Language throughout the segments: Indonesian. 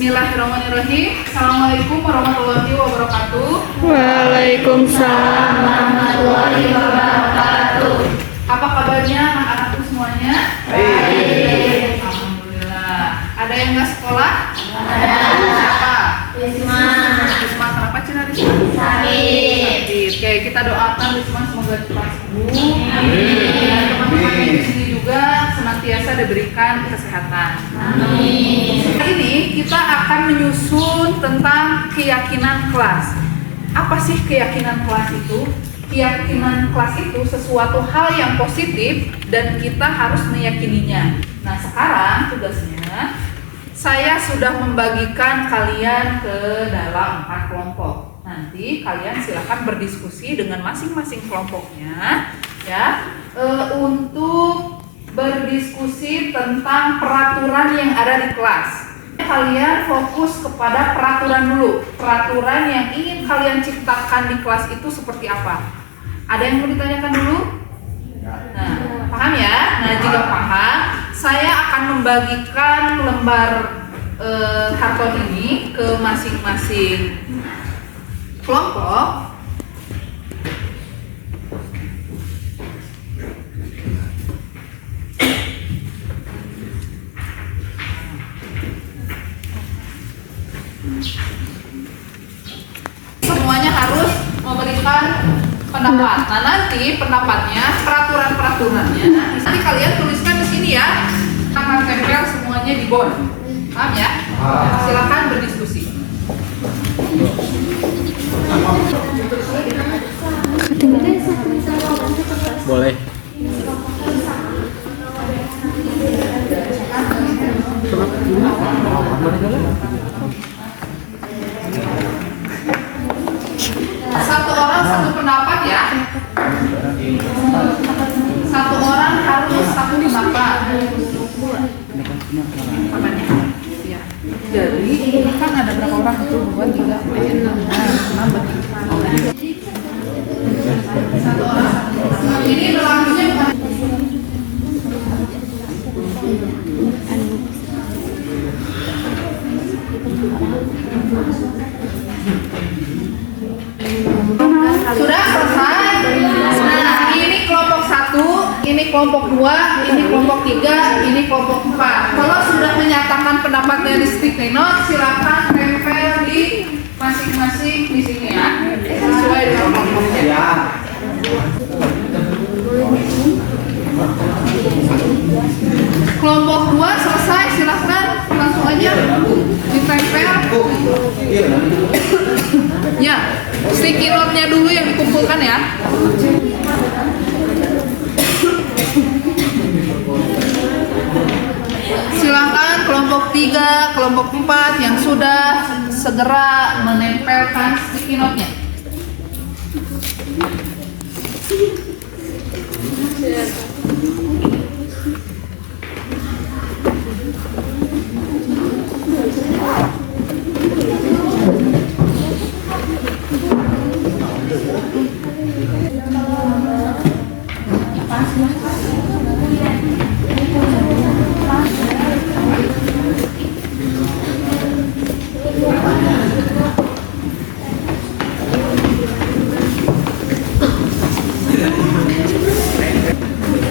Bismillahirrahmanirrahim. Assalamualaikum warahmatullahi wabarakatuh. Waalaikumsalam warahmatullahi wabarakatuh. Apa kabarnya anak-anakku semuanya? Baik. Alhamdulillah. Ada yang nggak sekolah? Ada. Siapa? Risma. Risma kenapa Cina Risma? Sakit. Oke, kita doakan Risma semoga cepat sembuh. Dan teman-teman di sini juga senantiasa diberikan kesehatan. Amin. Hari ini kita akan menyusun tentang keyakinan kelas. Apa sih keyakinan kelas itu? Keyakinan kelas itu sesuatu hal yang positif dan kita harus meyakininya. Nah, sekarang tugasnya saya sudah membagikan kalian ke dalam 4 kelompok. Nanti kalian silakan berdiskusi dengan masing-masing kelompoknya ya, untuk berdiskusi tentang peraturan yang ada di kelas. Kalian fokus kepada peraturan dulu. Peraturan yang ingin kalian ciptakan di kelas itu seperti apa? Ada yang mau ditanyakan dulu? Nah, paham ya? Nah, jika paham, saya akan membagikan lembar karton ini ke masing-masing kelompok. Semuanya harus memberikan pendapat. Nah, nanti pendapatnya, peraturan-peraturannya nanti kalian tuliskan di sini ya. Akan tempel semuanya di board. Paham ya? Silakan berdiskusi. Boleh. Satu orang satu pendapat ya. Satu orang harus satu pendapat. Apanya? Ya. Jadi ini kan ada berapa orang? 1, 2, 3, 4, 5, 6 berarti. Satu orang. Ini berlakunya bukan. Sudah selesai. Nah, ini kelompok 1, ini kelompok 2, ini kelompok 3, ini kelompok 4. Kalau sudah menyatakan pendapatnya di sticky note, silakan tempel di masing-masing di sini ya, sesuai dengan kelompoknya. Kelompok 2 selesai, silakan langsung aja ditempel. Ya, sticky note-nya dulu yang dikumpulkan ya. Silakan kelompok 3, kelompok 4 yang sudah segera menempelkan sticky note-nya.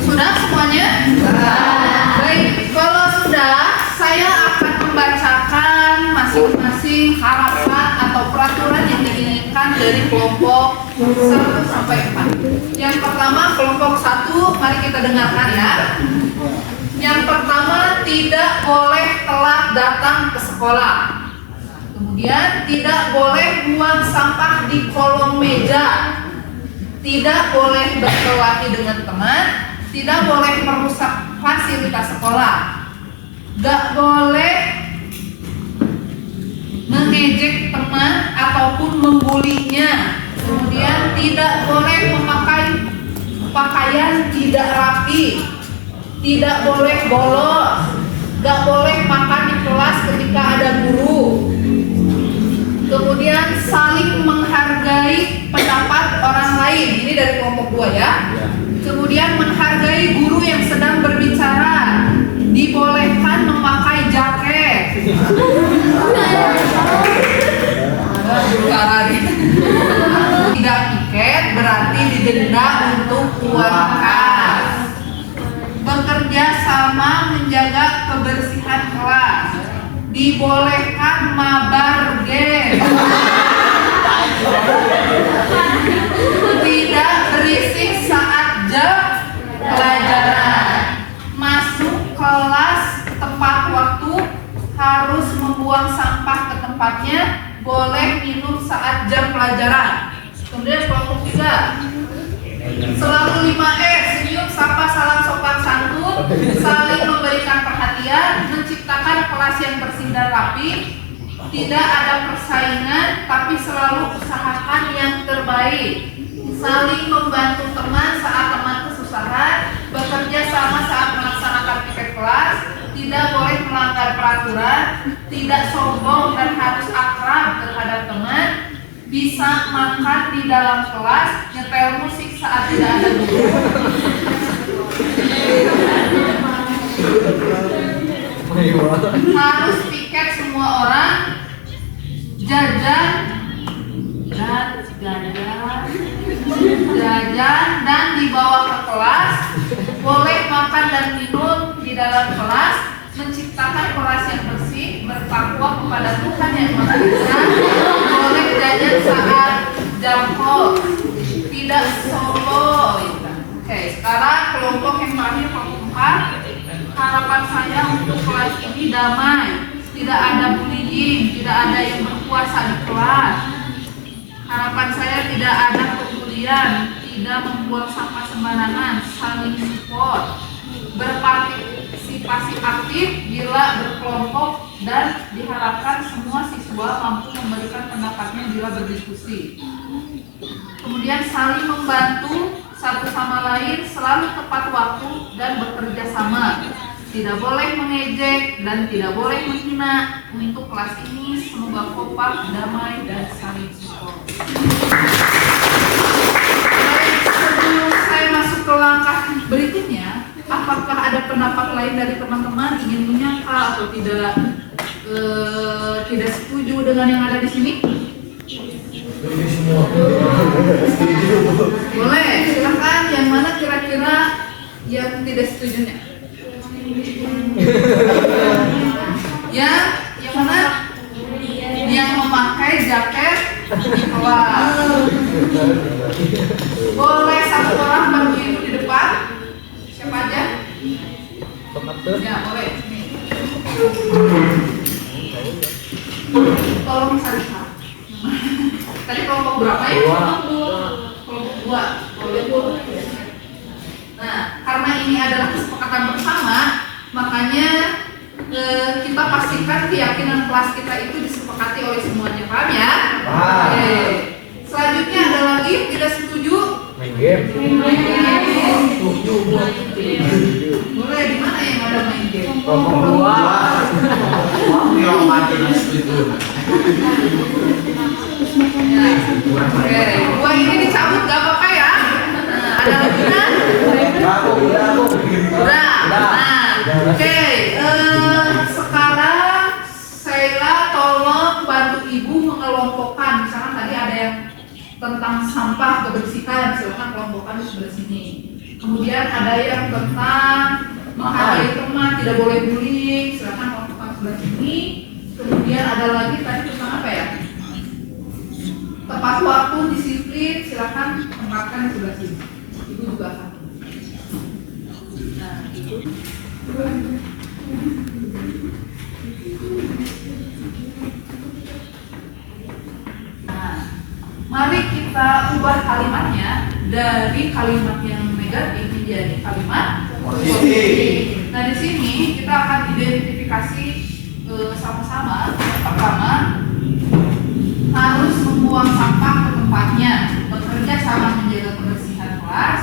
Sudah semuanya? Baik, kalau sudah, saya akan membacakan masing-masing harapan atau peraturan yang diinginkan dari kelompok 1 sampai 4. Yang pertama, kelompok 1, mari kita dengarkan ya. Yang pertama, tidak boleh telat datang ke sekolah. Kemudian, tidak boleh buang sampah di kolong meja. Tidak boleh berkelahi dengan teman. Tidak boleh merusak fasilitas sekolah. Gak boleh mengejek teman ataupun membulinya. Kemudian tidak boleh memakai pakaian tidak rapi. Tidak boleh bolos. Gak boleh makan di kelas ketika ada guru. Kemudian saling menghargai pendapat orang lain. Ini dari kelompok 2 ya. Kemudian menghargai guru yang sedang berbicara. Dibolehkan memakai jaket. tidak untuk uang kas. Bekerja sama menjaga kebersihan kelas. Dibolehkan mabar game. Tidak berisik saat jam pelajaran. Masuk kelas tepat waktu, harus membuang sampah ke tempatnya, boleh minum saat jam pelajaran. Kemudian kelompok 3, selalu 5E, senyum, sapa, salam, sopan santun, saling memberikan perhatian, menciptakan kelas yang bersih dan rapi, tidak ada persaingan, tapi selalu usahakan yang terbaik, saling membantu teman saat teman kesusahan, bekerja sama saat melaksanakan piket kelas, tidak boleh melanggar peraturan, tidak sombong dan harus akrab terhadap teman, bisa makan di dalam kelas, nyetel musik saat tidak ada guru. Harus piket semua orang, jajan dan dibawa ke kelas, boleh makan dan minum di dalam kelas, menciptakan kelas yang bersih, bertakwa kepada Tuhan yang Maha Esa, boleh jajan saat jam kos, tidak solo. Oke, sekarang kelompok yang terakhir, kelompok 4. Harapan saya untuk kelas ini damai, tidak ada bullying, tidak ada yang berkuasa di kelas. Harapan saya tidak ada pembulian, tidak membuang sampah sembarangan, saling support, berpartisipasi aktif bila berkelompok, dan diharapkan semua siswa mampu memberikan pendapatnya bila berdiskusi. Kemudian saling membantu satu sama lain, selalu tepat waktu dan bekerja sama. Tidak boleh mengejek dan tidak boleh menghina. Untuk kelas ini semoga kompak, damai, dan saling support. Sebelum saya masuk ke langkah berikutnya, apakah ada pendapat lain dari teman-teman ingin menyangkal atau tidak setuju dengan yang ada di sini? Boleh, silakan. Yang mana kira-kira yang tidak setujunya? Yang mana? Yang memakai jaket di kelas. Boleh satu orang bantu ibu di depan. Siapa aja? Ya, boleh. Tolong salihkan. Tadi kelompok berapa ya? Kelompok 2. Boleh Bu. Nah, karena ini adalah kesepakatan bersama, makanya kita pastikan keyakinan kelas kita itu disepakati oleh semuanya, paham ya? Oke. Selanjutnya ada lagi yang tidak setuju? Main game. Boleh, di mana yang ada main game? Kelompok 2. Yang mati itu. Ya. Oke, 2 ini dicabut gak apa-apa ya? Nah, ada lagi kan? Udah. Nah, oke. Sekarang Sheila tolong bantu ibu mengelompokkan. Misalkan tadi ada yang tentang sampah kebersihan, silakan kelompokkan di sebelah sini. Kemudian ada yang tentang menghargai teman, tidak boleh bullying, silakan kelompokkan sebelah sini. Kemudian ada lagi tadi tentang apa ya? Tepat waktu, disiplin, silakan tempatkan di sebelah sini. Ibu juga akan. Nah, itu. Nah, mari kita ubah kalimatnya dari kalimat yang negatif menjadi kalimat positif. Nah, di sini kita akan identifikasi sama-sama. Pertama, harus membuang sampah ke tempatnya, bekerja sama menjaga kebersihan kelas,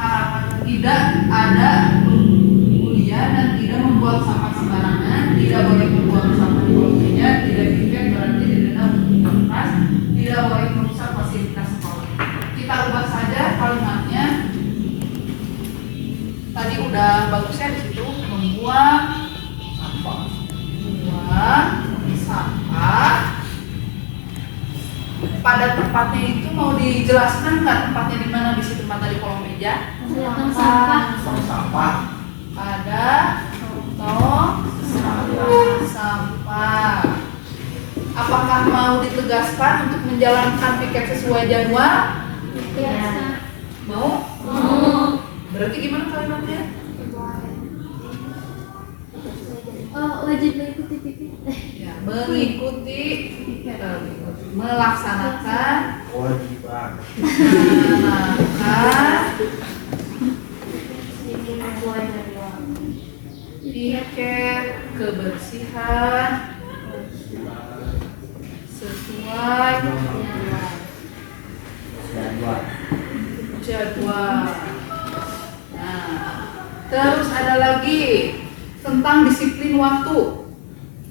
harapan tidak ada pembulian dan tidak membuang sampah sembarangan, tidak boleh membuang sampah di kolong meja, tidak dipikat berarti didenda untuk keras, tidak boleh merusak fasilitas sekolah. Kita ubah saja kalimatnya. Tadi udah bagusnya di situ, membuang sampah. pada tempatnya itu mau dijelaskan nggak tempatnya di mana di situ tempat di kolong meja? Belakang sampah. Tong sampah. Ada tong sampah. Apakah mau ditegaskan untuk menjalankan piket sesuai jadwal? Ya. Mau? Mau. Berarti gimana kalimatnya? Wajib mengikuti piket. Ya, mengikuti, melaksanakan, Kewajiban. piket kebersihan sesuai jadwal. Nah, terus ada lagi tentang disiplin waktu.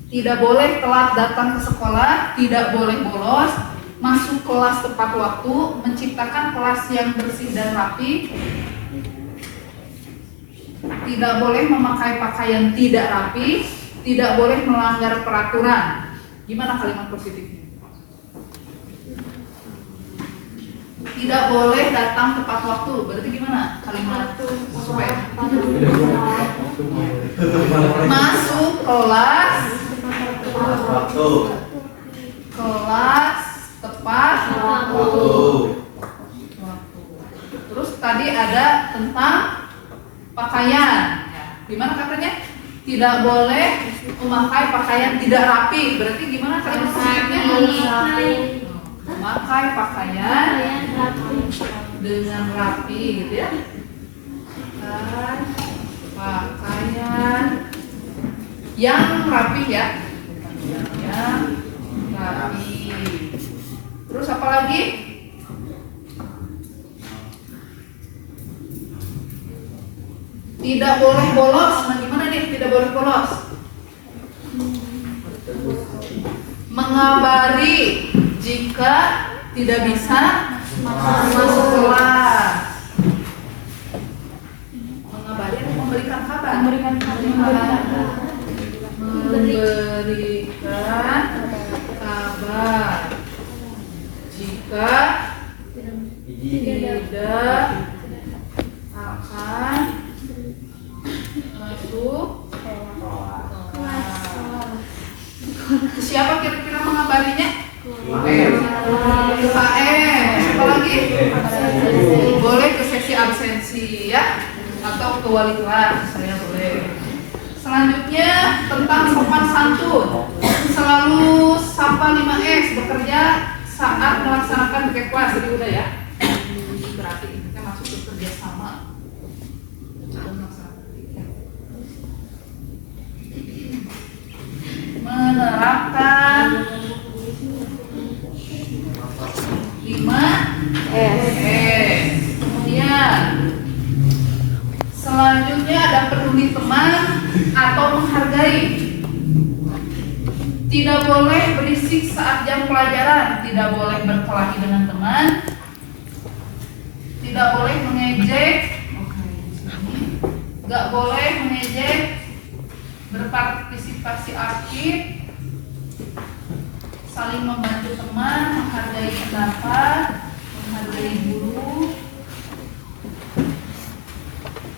Tidak boleh telat datang ke sekolah, tidak boleh bolos, masuk kelas tepat waktu, menciptakan kelas yang bersih dan rapi. Tidak boleh memakai pakaian tidak rapi, tidak boleh melanggar peraturan. Gimana kalimat positifnya? Tidak boleh datang tepat waktu. Berarti gimana kalimat sesuai? Masuk kelas Waktu. kelas tepat Waktu. waktu. Terus tadi ada tentang pakaian. Gimana katanya? Tidak boleh memakai pakaian tidak rapi. Berarti gimana kalimat positifnya? Memakai pakaian dengan rapi, gitu ya. Pakaian yang rapi ya. Yang rapi. Terus apa lagi? Tidak boleh bolos. Nah, gimana nih tidak boleh bolos? Mengabari jika tidak bisa masuk kelas. Mengabari atau memberikan kabar? Memberikan kabar. Jika tidak akan masuk kelas. Siapa kira-kira mengabarinya? KM. Siapa lagi? Boleh ke seksi absensi ya, atau ke wali kelas, saya boleh. Selanjutnya tentang sopan santun. Selalu sapa 5S, bekerja saat melaksanakan piket kelas. Jadi udah ya. Berarti kita masuk ke kerja sama. Menerapkan 5S. Kemudian selanjutnya ada peduli teman atau menghargai. Tidak boleh berisik saat jam pelajaran, tidak boleh berkelahi dengan teman, tidak boleh mengejek, nggak boleh mengejek, berpartisipasi aktif, saling membantu teman, menghargai pendapat, menghargai guru,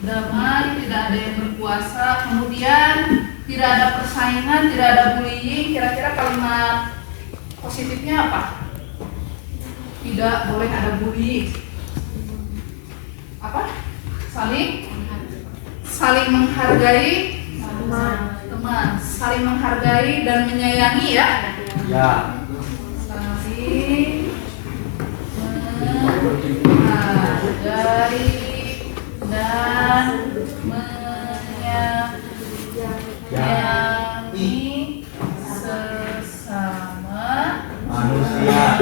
damai, tidak ada yang berkuasa, kemudian tidak ada persaingan, tidak ada bullying. Kira-kira kalimat positifnya apa? Tidak boleh ada bullying. Apa? Saling menghargai teman, saling menghargai dan menyayangi ya. Ya. Saling menghargai dan menyayangi sesama Manusia.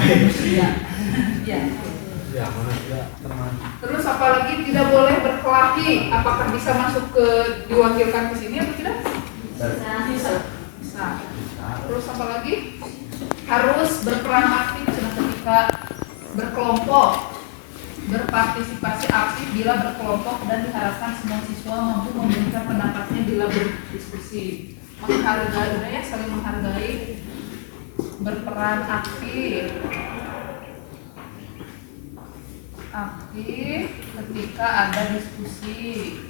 manusia. Ya. Ya, manusia teman. Terus apalagi tidak boleh berkelahi. Apakah bisa masuk ke diwakilkan ke sini atau tidak? Bisa. Terus apa lagi? Harus berperan aktif ketika berkelompok, berpartisipasi aktif bila berkelompok, dan diharapkan semua siswa mampu memberikan pendapatnya bila berdiskusi. Menghargai, ya, saling menghargai, berperan peran aktif ketika ada diskusi.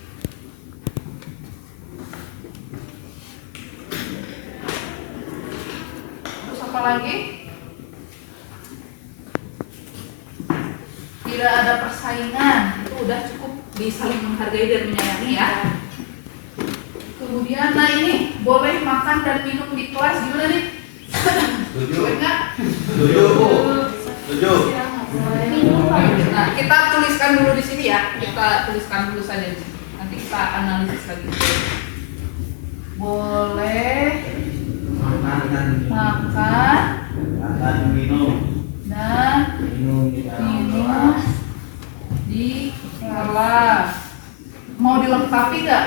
Terus apa lagi? Tidak ada persaingan, itu udah cukup saling menghargai dan menyayangi ya. Kemudian, nah ini boleh makan dan minum di kelas, gimana nih? Setuju. Boleh nggak? Setuju. Setuju. Nah, kita tuliskan dulu di sini ya. Kita tuliskan dulu saja di sini. Nanti kita analisis lagi. Boleh Makan dan makan minum. dan Minum di dalam minum kelas. di kelas. Mau dilengkapi nggak?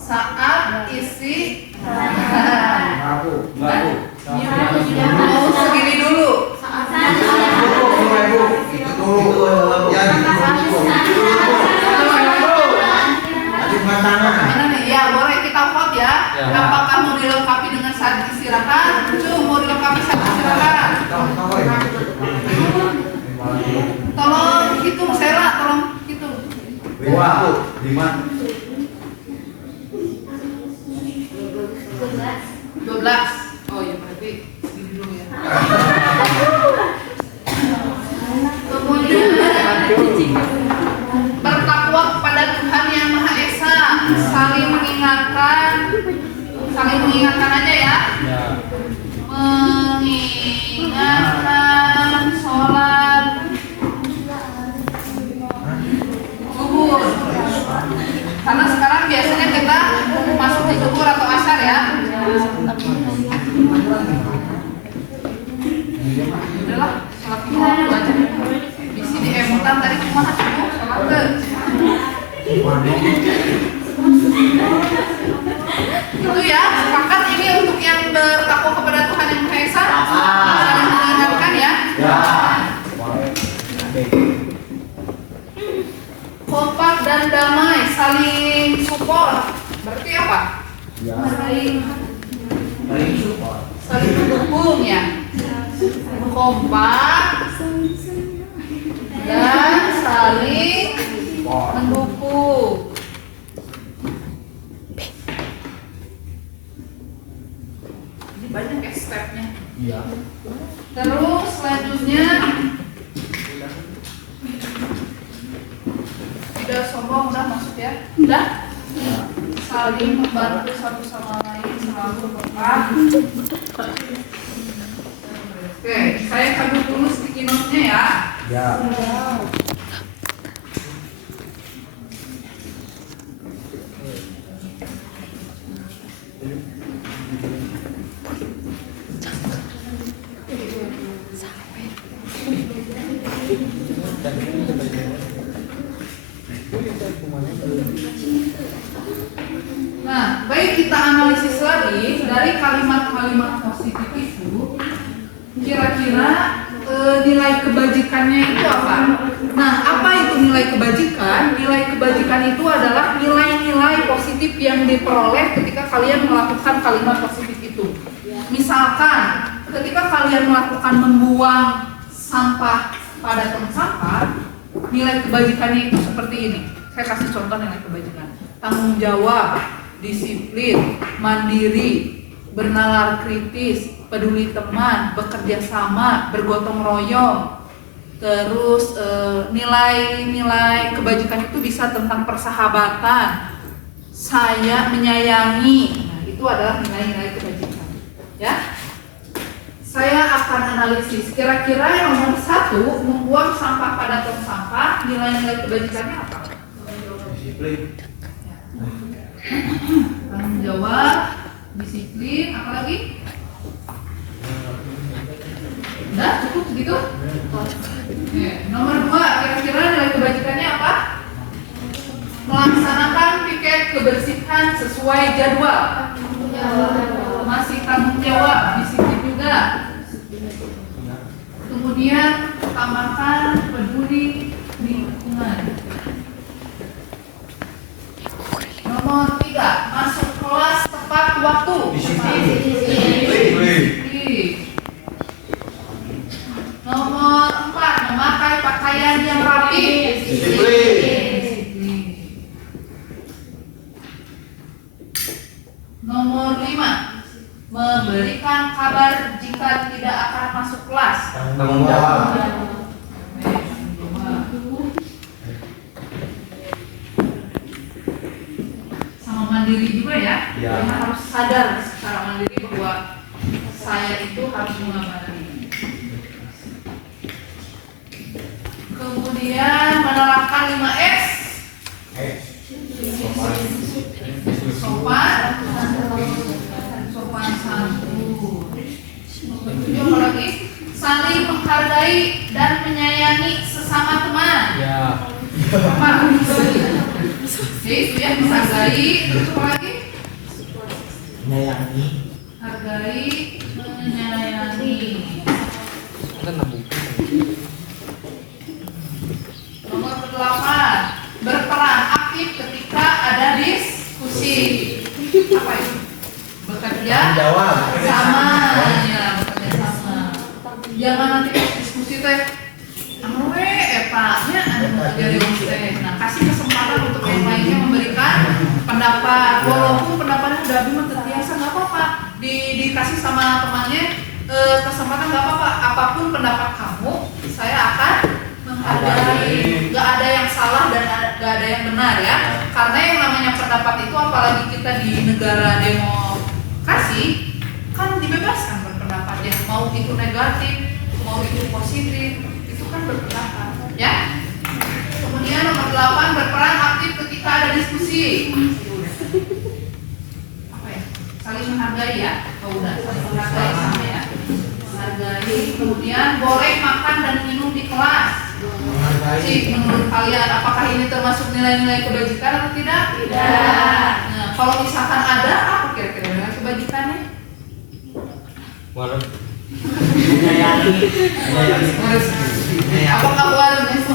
Saat isi Ngaku. Ngaku. mau segini dulu. Mana nih? Ya boleh kita vote ya. Ya. Apakah mau dilengkapi dengan saat istirahat? Mau dilengkapi saat istirahat? Tolong hitung Sela, tolong hitung. 5. 12. Oh ya berarti segini dulu ya. Kemudian bertakwa kepada Tuhan Yang Maha Esa, saling mengingatkan aja ya. Mengingatkan sholat zuhur. Karena sekarang biasanya kita masuk di zuhur atau asar ya. Udahlah, sholat zuhur dulu aja. Di sini emutan tadi cuma subuh sholat ke. Itu ya, sepakat ini untuk yang bertakwa kepada Tuhan Yang Maha Esa, saling mengingatkan ya. Kompak dan damai, saling support. Berarti apa? Saling mendukung ya. Kompak dan saling mendukung. Ini banyak ya stepnya. Terus selanjutnya tidak sombong, udah masuk ya. Udah. Saling membantu satu sama lain, selalu kompak. Oke, saya cabut dulu sticky note-nya ya. Nah, baik kita analisis lagi dari kalimat-kalimat positif itu, kira-kira nilai kebajikannya itu apa? Nah, apa itu nilai kebajikan? Nilai kebajikan itu adalah nilai-nilai positif yang diperoleh ketika kalian melakukan kalimat positif itu. Misalkan, ketika kalian melakukan membuang sampah pada tong sampah, nilai kebajikannya itu seperti ini. Saya kasih contoh nilai kebajikan. Tanggung jawab, disiplin, mandiri, bernalar kritis, peduli teman, bekerja sama, bergotong royong. Terus nilai-nilai kebajikan itu bisa tentang persahabatan, saya menyayangi. Nah, itu adalah nilai-nilai kebajikan. Ya, saya akan analisis. Kira-kira yang nomor 1, membuang sampah pada tong sampah, nilai-nilai kebajikannya apa? Disiplin. Tanggung jawab, disiplin, apa lagi? Udah cukup segitu? Oke. Nomor 2, kira-kira nilai kebajikannya apa? Melaksanakan piket kebersihan sesuai jadwal. Masih tanggung jawab, disiplin juga. Kemudian utamakan peduli lingkungan. Nomor 3, masuk kelas tepat waktu. Disiplin. Disiplin. memberikan kabar jika tidak akan masuk kelas. Tanggung jawab. Sama mandiri juga ya. Ya. Kita harus sadar secara mandiri bahwa saya itu harus mengabari. Kemudian menerapkan 5S. Sopan, sopan santun. Kemudian apa lagi? Saling menghargai dan menyayangi sesama teman. Ya. Apa? Oke, itu ya, menghargai. Terus apa lagi? Menyayangi. Hargai, menyayangi. Nomor 8, berperan aktif ketika ada diskusi. Apa itu? Bekerja Jawab. sama, ya, bekerja sama. Jangan nanti pas diskusi teh, anu we etanya anu jadi teh. Nah, kasih kesempatan untuk yang lainnya memberikan pendapat. Walaupun pendapatnya udah bingung terbiasa, nggak apa-apa. Dikasih sama temannya kesempatan, nggak apa-apa. Apapun pendapat kamu, saya akan menghargai. Nggak ada yang salah dan nggak ada yang benar ya. Karena yang namanya pendapat itu, apalagi kita di negara demokrasi, kan dibebaskan berpendapat ya. Mau itu negatif, mau itu positif, itu kan berpendapat ya. Kemudian nomor 8, berperan aktif ketika ada diskusi. Apa ya? Saling menghargai ya. Oh udah, saling menghargai sama ya. Menghargai. Kemudian boleh makan dan minum di kelas. Cik, menurut kalian apakah ini termasuk nilai-nilai kebajikan atau tidak? Tidak. Nah, kalau misalkan ada, apa kira-kira nilai kebajikannya? Menyayangi. Apakah warung itu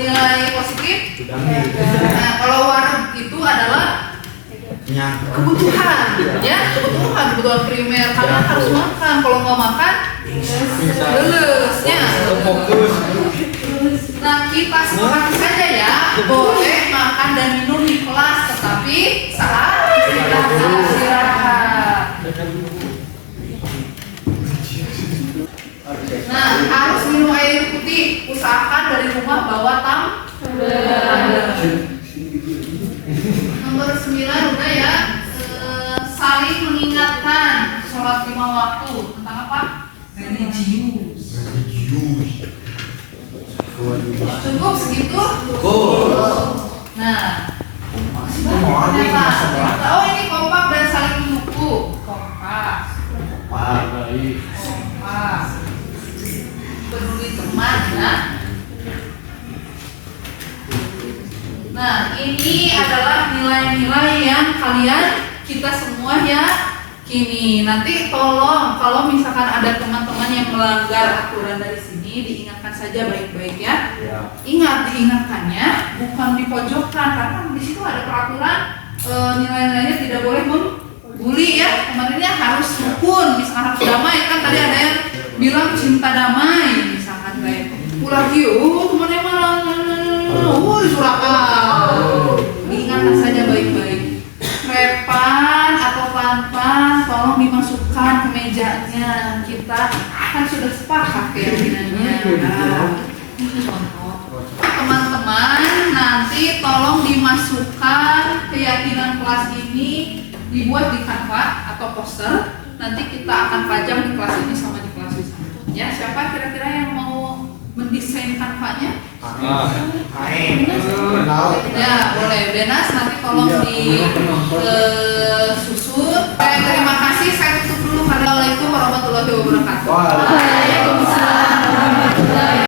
nilai positif? Nah, kalau warung itu adalah kebutuhan, ya, kebutuhan primer. Kalian harus makan. Kalau nggak makan, lelusnya. Nah, kita sepakati saja ya, boleh makan dan minum di kelas, tetapi saat istirahat. Nah, harus minum air putih. Usahakan dari rumah bawa tumbler. Nomor 9 udah ya. Saling mengingatkan sholat 5 waktu. Tentang apa? Religius. Cukup segitu? Nah, ternyata. Oh, ini kompak dan saling mendukung. Kompak. Peduli teman ya. Nah, ini adalah nilai-nilai yang kalian, kita semua ya kini. Nanti tolong kalau misalkan ada teman-teman yang melanggar aturan dari sini, diingatkan saja baik-baik ya. Ingat, diingatkannya bukan dipojokkan, karena di situ ada peraturan nilai-nilainya tidak boleh membuli ya. Kemarinnya harus rukun, misalkan harus damai, kan tadi ada yang bilang cinta damai, misalkan kayak lagi, temannya malah disurakan. Diingatkan saja baik-baik. Repan atau pan-pan tolong dimasukkan ke mejanya. Kita kan sudah sepakat keyakinannya. Teman-teman, nanti tolong dimasukkan keyakinan kelas ini, dibuat di Canva atau poster. Nanti kita akan pajang di kelas ini sama di kelas di sana. Ya, siapa kira-kira yang mau mendesain Canva-nya? Ya, boleh. Benas, nanti tolong disusun. Terima kasih. Saya tutup dulu. Assalamualaikum warahmatullahi wabarakatuh. Waalaikumsalam.